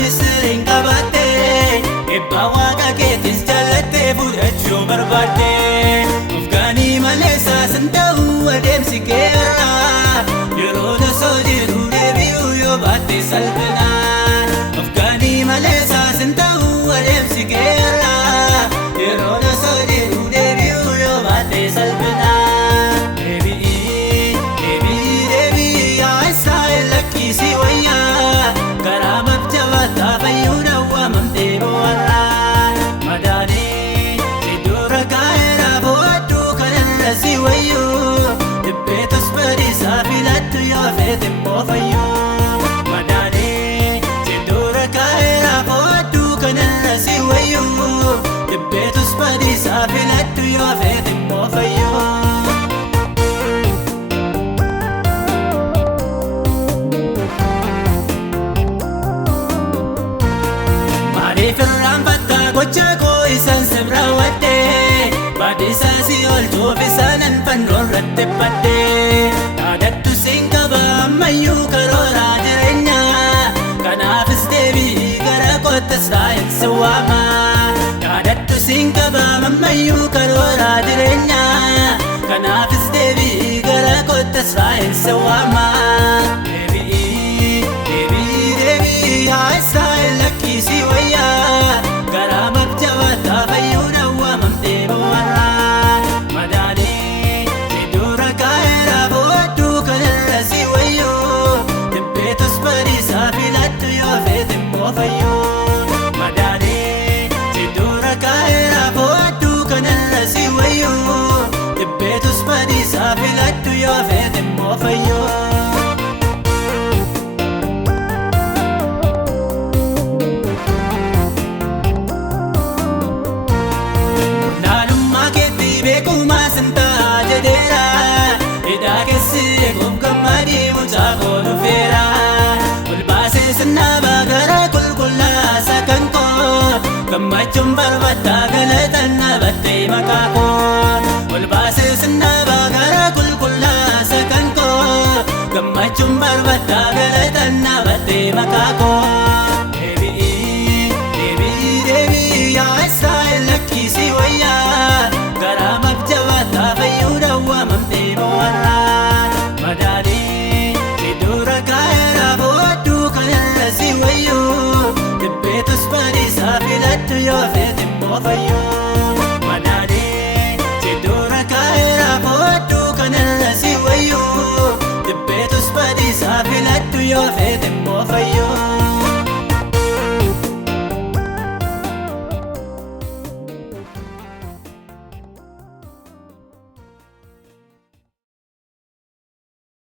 misiriin qabatte ebba waaqa keetis jallattee fudhachuu barbaadde ufgaanii malee saasin ta'uu adeemsi keerra yeroo tasoo jiru deebi'uu yoo baatte salphina ufgaanii malee saasin ta'uu adeemsi keerra yeroo tasoo jiru deebi'uu yoo baatte salphina si wayyaa karaa mabjabataa fayyuudha waamamtee bohaarraa madaanii iddoo rakkaa'eera bohadduu kanarra si wayyuu dhibbeetus badiisaa filadhu yoo feete immoo fayyuu madaanii iddoo rakkaa'eera bohadduu kanarra si wayyuu dhibbeetus badiisaa filadhu yoo feete immoo fayyuu. Faarfattaa gocha koo isaan sirra wadde baadhiisaa si oolchuuf isaanan fannoo irratti badde yaadadhu siin qaba ammayyuu karooraa jireenya kanaafis deebi'i gara kottas raayinsi waama yaadadhu siin qaba ammayyuu karooraa jireenya kanaafis deebi'i gara kottas raayinsi waama si wayyaa karaa mabjabataa fayyuudha waamamtee bohaarraa madaanii iddoo rakkaa'eera bohadduu kanarra si wayyuu dhibbeetus badiisaa filadhu yoo feete immoo fayyuu madaanii iddoo rakkaa'eera bohadduu kanarra si wayyuu dhibbeetus badiisaa filadhu yoo feete immoo fayyuu. Gammachuun Faarfattaa galatan dhaabbattee maqaa koo ol baasee sinnaabaa gara qulqullaasa kan koo gammachuun Faarfattaa galatan dhaabbattee maqaa koo deebi'i yaa Israa'el lakkisi wayyaa karaa mabjabataa fayyuudha waamamtee bohaarraa madaanii iddoo rakkaa'eera bohadduu kanarra si wayyuu dhibbeetus badiisaa filadhu yoo feete immoo fayyuu.